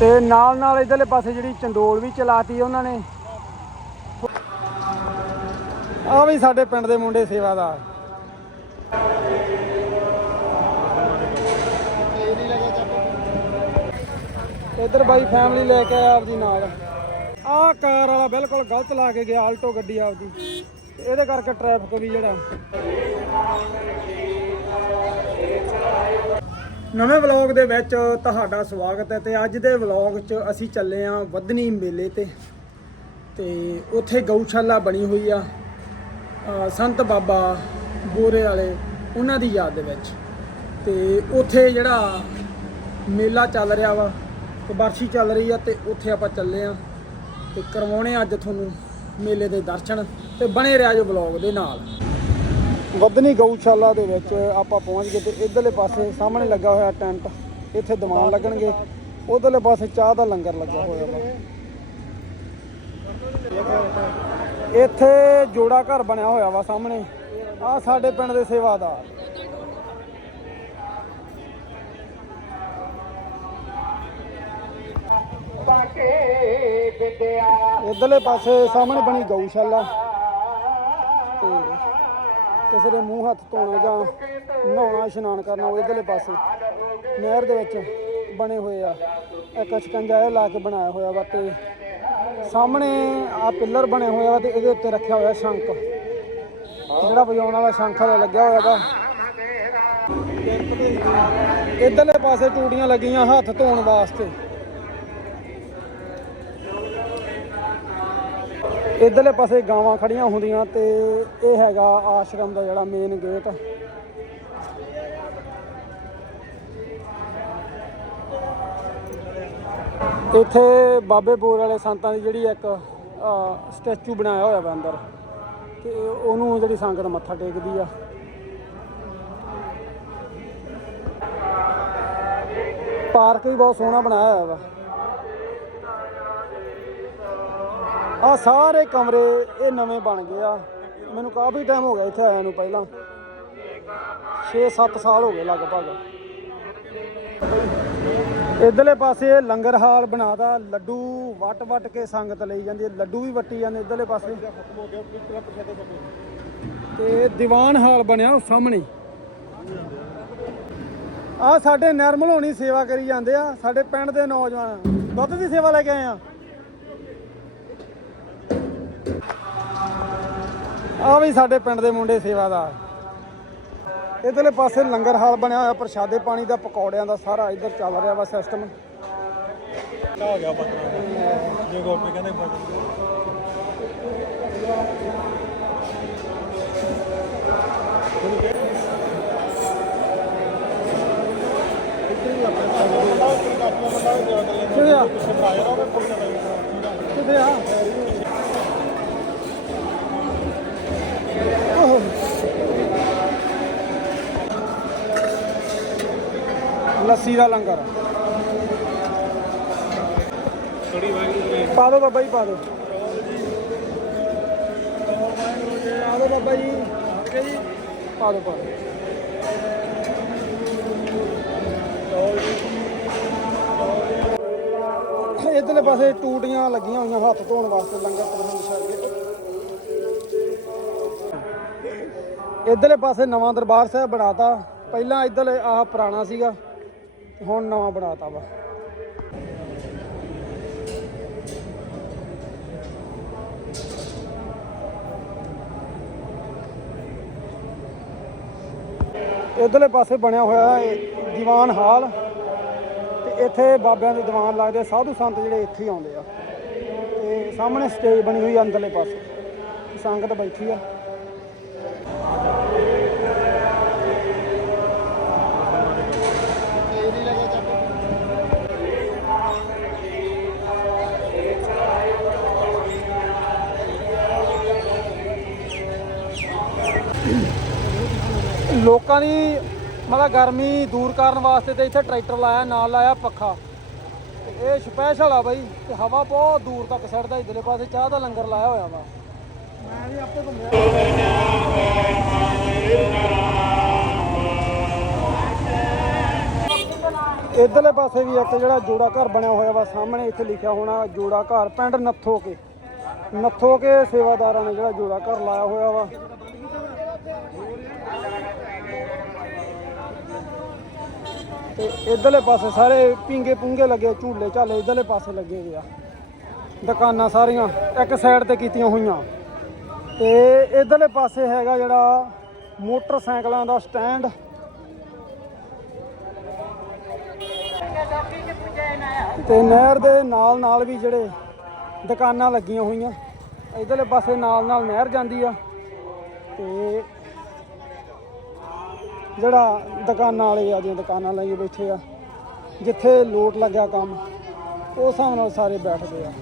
ਤੇ ਨਾਲ ਨਾਲ ਇਧਰਲੇ ਪਾਸੇ ਜਿਹੜੀ ਚੰਡੋਲ ਵੀ ਚਲਾਤੀ ਉਹਨਾਂ ਨੇ। ਆ ਵੀ ਸਾਡੇ ਪਿੰਡ ਦੇ ਮੁੰਡੇ ਸੇਵਾਦਾਰ। ਇਧਰ ਬਾਈ ਫੈਮਿਲੀ ਲੈ ਕੇ ਆਇਆ ਆਪਦੀ ਨਾਲ। ਆਹ ਕਾਰ ਵਾਲਾ ਬਿਲਕੁਲ ਗਲਤ ਲਾ ਕੇ ਗਿਆ, ਆਲਟੋ ਗੱਡੀ ਆਪਦੀ। ਇਹਦੇ ਕਰਕੇ ਟ੍ਰੈਫਿਕ ਵੀ ਜਿਹੜਾ। ਨਵੇਂ ਵਲੌਗ ਦੇ ਵਿੱਚ ਤੁਹਾਡਾ ਸਵਾਗਤ ਹੈ ਤੇ ਅੱਜ ਦੇ ਵਲੌਗ 'ਚ ਅਸੀਂ ਚੱਲੇ ਆਂ ਵਧਨੀ ਮੇਲੇ ਤੇ। ਤੇ ਉੱਥੇ ਗਊਸ਼ਾਲਾ ਬਣੀ ਹੋਈ ਆ ਸੰਤ ਬਾਬਾ ਬੋਰੇ ਵਾਲੇ, ਉਹਨਾਂ ਦੀ ਯਾਦ ਦੇ ਵਿੱਚ। ਤੇ ਉੱਥੇ ਜਿਹੜਾ ਮੇਲਾ ਚੱਲ ਰਿਹਾ ਵਾ ਤੇ ਬਾਰਸ਼ੀ ਚੱਲ ਰਹੀ ਆ ਤੇ ਉੱਥੇ ਆਪਾਂ ਚੱਲੇ ਆ ਤੇ ਕਰਵਾਉਣੇ ਅੱਜ ਤੁਹਾਨੂੰ ਮੇਲੇ ਦੇ ਦਰਸ਼ਨ ਤੇ ਬਣੇ ਰਿਹਾ ਜੋ ਵਲੌਗ ਦੇ ਨਾਲ। ਵਧਨੀ ਗਊਸ਼ਾਲਾ ਦੇ ਵਿੱਚ ਆਪਾਂ ਪਹੁੰਚ ਗਏ ਤੇ ਇਧਰਲੇ ਪਾਸੇ ਸਾਹਮਣੇ ਲੱਗਾ ਹੋਇਆ ਟੈਂਟ, ਇੱਥੇ ਦੀਵਾਨ ਲੱਗਣਗੇ। ਉਧਰਲੇ ਪਾਸੇ ਚਾਹ ਦਾ ਲੰਗਰ ਲੱਗਾ ਹੋਇਆ ਵਾ। ਇੱਥੇ ਜੋੜਾ ਘਰ ਬਣਿਆ ਹੋਇਆ ਵਾ ਸਾਹਮਣੇ। ਆ ਸਾਡੇ ਪਿੰਡ ਦੇ ਸੇਵਾਦਾਰ। ਇਧਰਲੇ ਪਾਸੇ ਸਾਹਮਣੇ ਬਣੀ ਗਊਸ਼ਾਲਾ। ਤੇ ਕਿਸੇ ਦੇ ਮੂੰਹ ਹੱਥ ਧੋਣਾ ਜਾਂ ਨਹਾਉਣਾ, ਇਸ਼ਨਾਨ ਕਰਨਾ ਉਹ ਇਧਰਲੇ ਪਾਸੇ, ਨਹਿਰ ਦੇ ਵਿੱਚ ਬਣੇ ਹੋਏ ਆ। ਇੱਕ ਸ਼ਿਕੰਜਾ ਇਹ ਲਾ ਕੇ ਬਣਾਇਆ ਹੋਇਆ ਵਾ ਤੇ ਸਾਹਮਣੇ ਆ ਪਿੱਲਰ ਬਣੇ ਹੋਏ ਆ ਤੇ ਇਹਦੇ ਉੱਤੇ ਰੱਖਿਆ ਹੋਇਆ ਸ਼ੰਖ। ਜਿਹੜਾ ਵਜਾਉਣ ਵਾਲਾ ਸ਼ੰਖ ਵਾਲਾ ਲੱਗਿਆ ਹੋਇਆ ਵਾ। ਇਧਰਲੇ ਪਾਸੇ ਟੂਟੀਆਂ ਲੱਗੀਆਂ ਹੱਥ ਧੋਣ ਵਾਸਤੇ। ਇਧਰਲੇ ਪਾਸੇ ਗਾਵਾਂ ਖੜੀਆਂ ਹੁੰਦੀਆਂ ਤੇ ਇਹ ਹੈਗਾ ਆਸ਼ਰਮ ਦਾ ਜਿਹੜਾ ਮੇਨ ਗੇਟ ਇੱਥੇ ਬਾਬੇ ਬੋਰ ਵਾਲੇ ਸੰਤਾਂ ਦੀ ਜਿਹੜੀ ਇੱਕ ਸਟੈਚੂ ਬਣਾਇਆ ਹੋਇਆ ਵਾ ਅੰਦਰ। ਤੇ ਉਹਨੂੰ ਜਿਹੜੀ ਸੰਗਤ ਮੱਥਾ ਟੇਕਦੀ ਆ। ਪਾਰਕ ਵੀ ਬਹੁਤ ਸੋਹਣਾ ਬਣਾਇਆ ਹੋਇਆ ਵਾ। ਆ ਸਾਰੇ ਕਮਰੇ ਇਹ ਨਵੇਂ ਬਣ ਗਏ ਆ। ਮੈਨੂੰ ਕਾਫੀ ਟਾਈਮ ਹੋ ਗਿਆ ਇੱਥੇ ਆਇਆ ਨੂੰ ਪਹਿਲਾਂ। 6-7 ਸਾਲ ਹੋ ਗਏ ਲਗਭਗ। ਇਧਰਲੇ ਪਾਸੇ ਲੰਗਰ ਹਾਲ ਬਣਾਦਾ ਲੱਡੂ ਵਟ ਵਟ ਕੇ ਸੰਗਤ ਲਈ ਜਾਂਦੀ ਹੈ। ਲੱਡੂ ਵੀ ਵੱਟੀ ਜਾਂਦੇ ਇਧਰਲੇ ਪਾਸੇ। ਤੇ ਦੀਵਾਨ ਹਾਲ ਬਣਿਆ ਉਹ ਸਾਹਮਣੇ। ਆ ਸਾਡੇ ਨਰਮਲ ਹੋਣੀ ਸੇਵਾ ਕਰੀ ਜਾਂਦੇ ਆ। ਸਾਡੇ ਪਿੰਡ ਦੇ ਨੌਜਵਾਨ। ਦੁੱਧ ਦੀ ਸੇਵਾ ਲੈ ਕੇ ਆਏ ਆ। ਆ ਵੀ ਸਾਡੇ ਪਿੰਡ ਦੇ ਮੁੰਡੇ ਸੇਵਾਦਾਰ। ਇਧਰਲੇ ਪਾਸੇ ਲੰਗਰ ਹਾਲ ਬਣਿਆ ਹੋਇਆ ਪ੍ਰਸ਼ਾਦੇ ਪਾਣੀ ਦਾ ਪਕੌੜਿਆਂ ਦਾ ਸਾਰਾ ਇੱਧਰ ਚੱਲ ਰਿਹਾ ਵਾ ਸਿਸਟਮ ਹੋ ਗਿਆ ਪਤਰਾ ਜੇ ਗੋਪੀ ਕਹਿੰਦੇ ਕਿਹਦੇ ਆ? 80 ਦਾ ਲੰਗਰ। ਪਾ ਦੋ ਬਾਬਾ ਜੀ, ਪਾ ਦੋ। ਪਾ ਦੋ ਬਾਬਾ ਜੀ। ਪਾ ਦੋ ਪਾ ਦੋ। ਇਧਰਲੇ ਪਾਸੇ ਟੂਟੀਆਂ ਲੱਗੀਆਂ ਹੋਈਆਂ ਹੱਥ ਧੋਣ ਵਾਸਤੇ ਲੰਗਰ ਪ੍ਰਬੰਧ ਛੱਡ ਇਧਰਲੇ ਪਾਸੇ ਨਵਾਂ ਦਰਬਾਰ ਸਾਹਿਬ ਬਣਾਤਾ। ਪਹਿਲਾਂ ਇਧਰਲੇ ਆਹ ਪੁਰਾਣਾ ਸੀਗਾ। ਹੁਣ ਨਵਾਂ ਬਣਾਤਾ ਵਾ। ਇਧਰਲੇ ਪਾਸੇ ਬਣਿਆ ਹੋਇਆ ਹੈ ਦੀਵਾਨ ਹਾਲ ਤੇ ਇੱਥੇ ਬਾਬਿਆਂ ਦੇ ਦੀਵਾਨ ਲੱਗਦੇ, ਸਾਧੂ ਸੰਤ ਜਿਹੜੇ ਇੱਥੇ ਹੀ ਆਉਂਦੇ ਆ। ਤੇ ਸਾਹਮਣੇ ਸਟੇਜ ਬਣੀ ਹੋਈ ਆ ਅੰਦਰਲੇ ਪਾਸੇ। ਸੰਗਤ ਬੈਠੀ ਆ। ਲੋਕਾਂ ਦੀ ਮਤਲਬ ਗਰਮੀ ਦੂਰ ਕਰਨ ਵਾਸਤੇ ਤੇ ਇੱਥੇ ਟਰੈਕਟਰ ਲਾਇਆ, ਨਾਲ ਲਾਇਆ ਪੱਖਾ। ਇਹ ਸਪੈਸ਼ਲ ਆ ਬਾਈ, ਤੇ ਹਵਾ ਬਹੁਤ ਦੂਰ ਤੱਕ ਛੱਡਦਾ ਇਧਰਲੇ ਪਾਸੇ ਚਾਹ ਦਾ ਲੰਗਰ ਲਾਇਆ ਹੋਇਆ ਵਾ। ਮੈਂ ਵੀ ਆਪੇ ਘੁੰਮਿਆ। ਇਧਰਲੇ ਪਾਸੇ ਵੀ ਇੱਕ ਜਿਹੜਾ ਜੋੜਾ ਘਰ ਬਣਿਆ ਹੋਇਆ ਵਾ, ਸਾਹਮਣੇ ਇੱਥੇ ਲਿਖਿਆ ਹੋਣਾ ਜੋੜਾ ਘਰ, ਪਿੰਡ ਨੱਥੋ ਕੇ ਨੱਥੋ ਕੇ ਸੇਵਾਦਾਰਾਂ ਨੇ ਜਿਹੜਾ ਜੋੜਾ ਘਰ ਲਾਇਆ ਹੋਇਆ ਵਾ। ਤੇ ਇਧਰਲੇ ਪਾਸੇ ਸਾਰੇ ਪਿੰਗੇ ਪੁੰਗੇ ਲੱਗੇ, ਝੂਲੇ ਝਾਲੇ ਇਧਰਲੇ ਪਾਸੇ ਲੱਗੇ ਹੋਏ ਆ। ਦੁਕਾਨਾਂ ਸਾਰੀਆਂ ਇੱਕ ਸਾਈਡ ਤੇ ਕੀਤੀਆਂ ਹੋਈਆਂ। ਤੇ ਇਧਰਲੇ ਪਾਸੇ ਹੈਗਾ ਜਿਹੜਾ ਮੋਟਰਸਾਈਕਲਾਂ ਦਾ ਸਟੈਂਡ ਤੇ ਨਹਿਰ ਦੇ ਨਾਲ ਨਾਲ ਵੀ ਜਿਹੜੇ ਦੁਕਾਨਾਂ ਲੱਗੀਆਂ ਹੋਈਆਂ। ਇਧਰਲੇ ਪਾਸੇ ਨਾਲ ਨਾਲ ਨਹਿਰ ਜਾਂਦੀ ਆ। ਤੇ ਜਿਹੜਾ ਦੁਕਾਨਾਂ ਵਾਲੇ ਆ ਦੀਆਂ ਦੁਕਾਨਾਂ ਲਾਈ ਬੈਠੇ ਆ ਜਿੱਥੇ ਲੋਟ ਲੱਗਿਆ ਕੰਮ ਉਸ ਹਿਸਾਬ ਨਾਲ ਸਾਰੇ ਬੈਠਦੇ ਆ।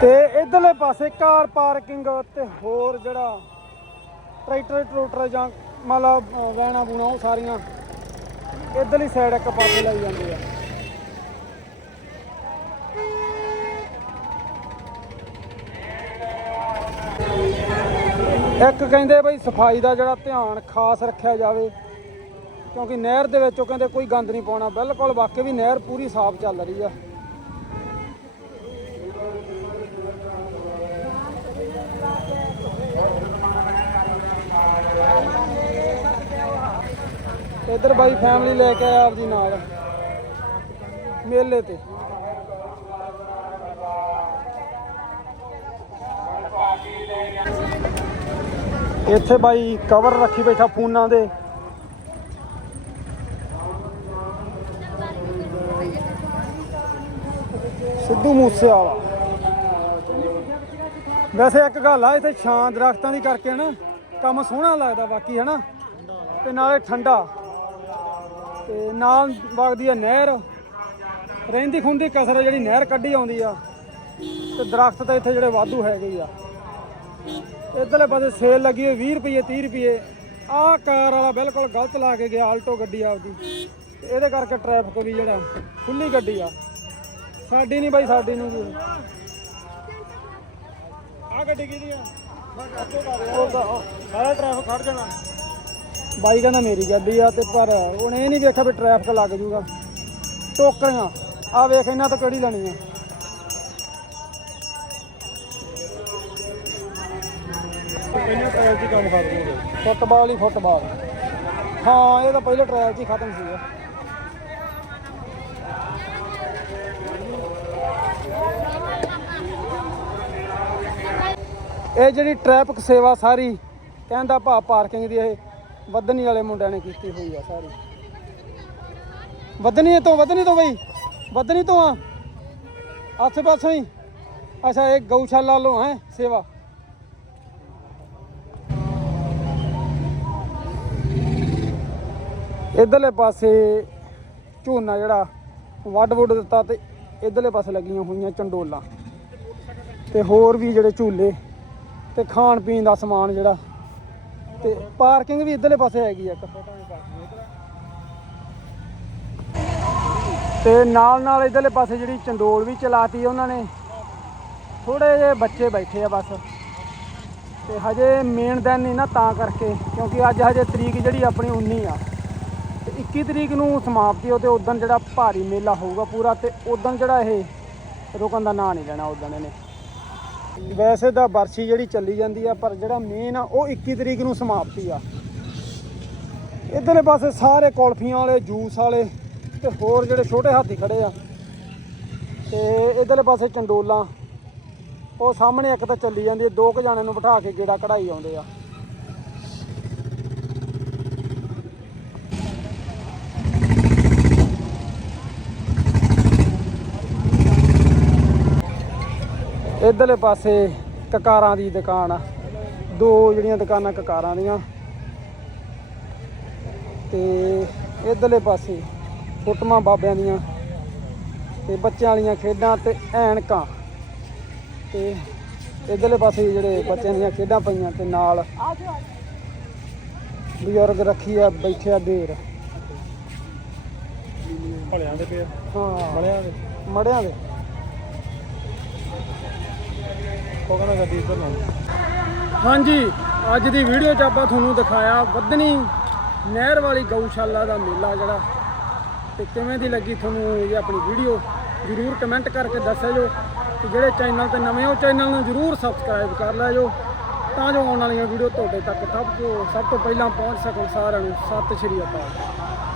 ਤੇ ਇਧਰਲੇ ਪਾਸੇ ਕਾਰ ਪਾਰਕਿੰਗ ਤੇ ਹੋਰ ਜਿਹੜਾ ਟਰੈਕਟਰ ਟਰੂਟਰ ਜਾਂ ਮਤਲਬ ਅਹ, ਵੈਣਾ ਬੂਣਾ ਉਹ ਸਾਰੀਆਂ ਇਧਰਲੀ ਸਾਈਡ ਇੱਕ ਪਾਸੇ ਲਾਈ ਜਾਂਦੇ ਆ। ਇੱਕ ਕਹਿੰਦੇ ਬਈ ਸਫ਼ਾਈ ਦਾ ਜਿਹੜਾ ਧਿਆਨ ਖਾਸ ਰੱਖਿਆ ਜਾਵੇ, ਕਿਉਂਕਿ ਨਹਿਰ ਦੇ ਵਿੱਚ ਉਹ ਕਹਿੰਦੇ ਕੋਈ ਗੰਦ ਨਹੀਂ ਪਾਉਣਾ, ਬਿਲਕੁਲ ਵਾਕਈ ਵੀ ਨਹਿਰ ਪੂਰੀ ਸਾਫ਼ ਚੱਲ ਰਹੀ ਆ। ਇੱਧਰ ਬਾਈ ਫੈਮਿਲੀ ਲੈ ਕੇ ਆਇਆ ਆਪਦੀ ਨਾਲ, ਮੇਲੇ ਤੇ। ਇੱਥੇ ਬਾਈ ਕਵਰ ਰੱਖੀ ਬੈਠਾ ਫੋਨਾਂ ਦੇ ਸਿੱਧੂ ਮੂਸੇ ਵਾਲਾ ਵੈਸੇ ਇੱਕ ਗੱਲ ਆ, ਇੱਥੇ ਛਾਂ ਦਰਖਤਾਂ ਦੀ ਕਰਕੇ ਨਾ ਕੰਮ ਸੋਹਣਾ ਲੱਗਦਾ ਬਾਕੀ, ਹਨਾ? ਤੇ ਨਾਲੇ ਠੰਡਾ। ਤੇ ਨਾਲ ਵਗਦੀ ਆ ਨਹਿਰ। ਰਹਿੰਦੀ ਖੁੰਦੀ ਕਸਰ ਜਿਹੜੀ ਨਹਿਰ ਕੱਢੀ ਆਉਂਦੀ ਆ। ਤੇ ਦਰਖਤ ਤਾਂ ਇੱਥੇ ਜਿਹੜੇ ਵਾਧੂ ਹੈਗੇ ਆ। ਇਧਰਲੇ ਪਾਸੇ ਸੇਲ ਲੱਗੀ ਹੋਈ 20 ਰੁਪਏ 30 ਰੁਪਏ। ਆਹ ਕਾਰ ਵਾਲਾ ਬਿਲਕੁਲ ਗਲਤ ਲਾ ਕੇ ਗਿਆ, ਆਲਟੋ ਗੱਡੀ ਆਪਦੀ। ਇਹਦੇ ਕਰਕੇ ਟ੍ਰੈਫਿਕ ਵੀ ਜਿਹੜਾ ਖੁੱਲੀ ਗੱਡੀ ਆ। ਸਾਡੀ ਨਹੀਂ ਬਾਈ, ਸਾਡੀ ਨੂੰ ਵੀ ਆ ਗੱਡੀ ਕਿਹਦੀ ਆ? ਸਾਰਾ ਟ੍ਰੈਫਿਕ ਖੜ ਜਾਣਾ। ਬਾਈ ਕਹਿੰਦਾ ਮੇਰੀ ਗੱਡੀ ਆ ਤੇ ਪਰ ਉਹਨੇ ਇਹ ਨਹੀਂ ਵੇਖਿਆ ਵੀ ਟ੍ਰੈਫਿਕ ਲੱਗ ਜੂਗਾ। ਟੋਕਰੀਆਂ। ਆ ਵੇਖ ਇਹਨਾਂ ਤੋਂ ਕਿਹੜੀ ਲੈਣੀ ਆ। ਇਹਨਾਂ 'ਚ ਹੀ ਕੰਮ ਖਤਮ ਹੋ ਗਿਆ। ਫੁੱਟਬਾਲ ਹੀ ਫੁੱਟਬਾਲ। ਹਾਂ, ਇਹ ਤਾਂ ਪਹਿਲੇ ਟ੍ਰਾਇਲ 'ਚ ਹੀ ਖਤਮ ਸੀਗਾ। ਇਹ ਜਿਹੜੀ ਟ੍ਰੈਫਿਕ ਸੇਵਾ ਸਾਰੀ, ਕਹਿੰਦਾ ਭਾ ਪਾਰਕਿੰਗ ਦੀ ਇਹ ਵਧਨੀ ਵਾਲੇ ਮੁੰਡਿਆਂ ਨੇ ਕੀਤੀ ਹੋਈ ਆ ਸਾਰੀ। ਵਧਨੀ ਤੋਂ ਵਧਨੀ ਤੋਂ ਬਈ ਵਧਨੀ ਤੋਂ ਆ। ਆਸੇ ਪਾਸੇ ਹੀ। ਅੱਛਾ, ਇਹ ਗਊਸ਼ਾਲਾ ਲੋ ਹੈ, ਸੇਵਾ। ਇਧਰਲੇ ਪਾਸੇ ਝੋਨਾ ਜਿਹੜਾ ਵੱਡ ਵੁੱਡ ਦਿੱਤਾ ਤੇ ਇਧਰਲੇ ਪਾਸੇ ਲੱਗੀਆਂ ਹੋਈਆਂ ਚੰਡੋਲਾਂ। ਤੇ ਹੋਰ ਵੀ ਜਿਹੜੇ ਝੂਲੇ ਤੇ ਖਾਣ ਪੀਣ ਦਾ ਸਮਾਨ ਜਿਹੜਾ ਤੇ ਪਾਰਕਿੰਗ ਵੀ ਇਧਰਲੇ ਪਾਸੇ ਹੈਗੀ ਇੱਕ। ਤੇ ਨਾਲ ਨਾਲ ਇਧਰਲੇ ਪਾਸੇ ਜਿਹੜੀ ਚੰਡੋਲ ਵੀ ਚਲਾਤੀ ਉਹਨਾਂ ਨੇ। ਥੋੜੇ ਜਿਹੇ ਬੱਚੇ ਬੈਠੇ ਆ ਬਸ। ਤੇ ਹਜੇ ਮੇਨ ਦਿਨ ਨਹੀਂ ਨਾ ਤਾਂ ਕਰਕੇ, ਕਿਉਂਕਿ ਅੱਜ ਹਜੇ ਤਰੀਕ ਜਿਹੜੀ ਆਪਣੀ 19 ਆ। 21 ਤਰੀਕ ਨੂੰ ਸਮਾਪਤੀ ਹੋ ਤੇ ਉਦੋਂ ਜਿਹੜਾ ਭਾਰੀ ਮੇਲਾ ਹੋਊਗਾ ਪੂਰਾ ਤੇ ਉਦੋਂ ਜਿਹੜਾ ਇਹ ਰੁਕਣ ਦਾ ਨਾਂ ਨਹੀਂ ਲੈਣਾ ਉਦੋਂ ਇਹਨੇ। ਵੈਸੇ ਤਾਂ ਬਰਸੀ ਜਿਹੜੀ ਚੱਲੀ ਜਾਂਦੀ ਆ, ਪਰ ਜਿਹੜਾ ਮੇਨ ਆ, ਉਹ 21 ਤਰੀਕ ਨੂੰ ਸਮਾਪਤੀ ਆ। ਇਧਰਲੇ ਪਾਸੇ ਸਾਰੇ ਕੁਲਫੀਆਂ ਵਾਲੇ, ਜੂਸ ਵਾਲੇ ਤੇ ਹੋਰ ਜਿਹੜੇ ਛੋਟੇ ਹਾਥੀ ਖੜੇ ਆ। ਤੇ ਇਧਰਲੇ ਪਾਸੇ ਚੰਡੋਲਾਂ, ਉਹ ਸਾਹਮਣੇ ਇੱਕ ਤਾਂ ਚੱਲੀ ਜਾਂਦੀ ਹੈ ਦੋ ਕੁ ਜਾਣਿਆਂ ਨੂੰ ਬਿਠਾ ਕੇ ਗੇੜਾ ਕਢਾਈ ਆਉਂਦੇ ਆ। ਇਧਰਲੇ ਪਾਸੇ ਕਕਾਰਾਂ ਦੀ ਦੁਕਾਨ ਆ। ਦੋ ਜਿਹੜੀਆਂ ਦੁਕਾਨਾਂ ਕਕਾਰਾਂ ਦੀਆਂ। ਤੇ ਇਧਰਲੇ ਪਾਸੇ ਫੋਟੋਆਂ ਬਾਬਿਆਂ ਦੀਆਂ ਤੇ ਬੱਚਿਆਂ ਵਾਲੀਆਂ ਖੇਡਾਂ ਤੇ ਐਨਕਾਂ। ਤੇ ਇਧਰਲੇ ਪਾਸੇ ਜਿਹੜੇ ਬੱਚਿਆਂ ਦੀਆਂ ਖੇਡਾਂ ਪਈਆਂ ਤੇ ਨਾਲ ਬਜ਼ੁਰਗ ਰੱਖੀ ਆ ਬੈਠਿਆ ਦੇਰ ਭਲਿਆਂ ਦੇ ਪਏ ਆ, ਹਾਂ ਮਲਿਆਂ ਦੇ। ਮੜਿਆਂ ਦੇ। ਉਹ ਗੱਡੀ ਇੱਧਰ ਲਾਉਣੀ ਹਾਂਜੀ, ਅੱਜ ਦੀ ਵੀਡੀਓ 'ਚ ਆਪਾਂ ਤੁਹਾਨੂੰ ਦਿਖਾਇਆ ਵਧਣੀ ਨਹਿਰ ਵਾਲੀ ਗਊਸ਼ਾਲਾ ਦਾ ਮੇਲਾ ਜਿਹੜਾ। ਤੇ ਕਿਵੇਂ ਦੀ ਲੱਗੀ ਤੁਹਾਨੂੰ ਇਹ ਆਪਣੀ ਵੀਡੀਓ ਜਰੂਰ ਕਮੈਂਟ ਕਰਕੇ ਦੱਸਿਓ ਜੋ। ਤੇ ਜਿਹੜੇ ਚੈਨਲ ਤੇ ਨਵੇਂ ਹੋ ਚੈਨਲ ਨੂੰ ਜਰੂਰ ਸਬਸਕ੍ਰਾਈਬ ਕਰ ਲਿਓ ਤਾਂ ਜੋ ਆਉਣ ਵਾਲੀਆਂ ਵੀਡੀਓ ਤੁਹਾਡੇ ਤੱਕ ਸਭ ਤੋਂ ਸਭ ਤੋਂ ਪਹਿਲਾਂ ਪਹੁੰਚ ਸਕਣ ਸਾਰਿਆਂ ਨੂੰ। ਸਤਿ ਸ਼੍ਰੀ ਅਕਾਲ।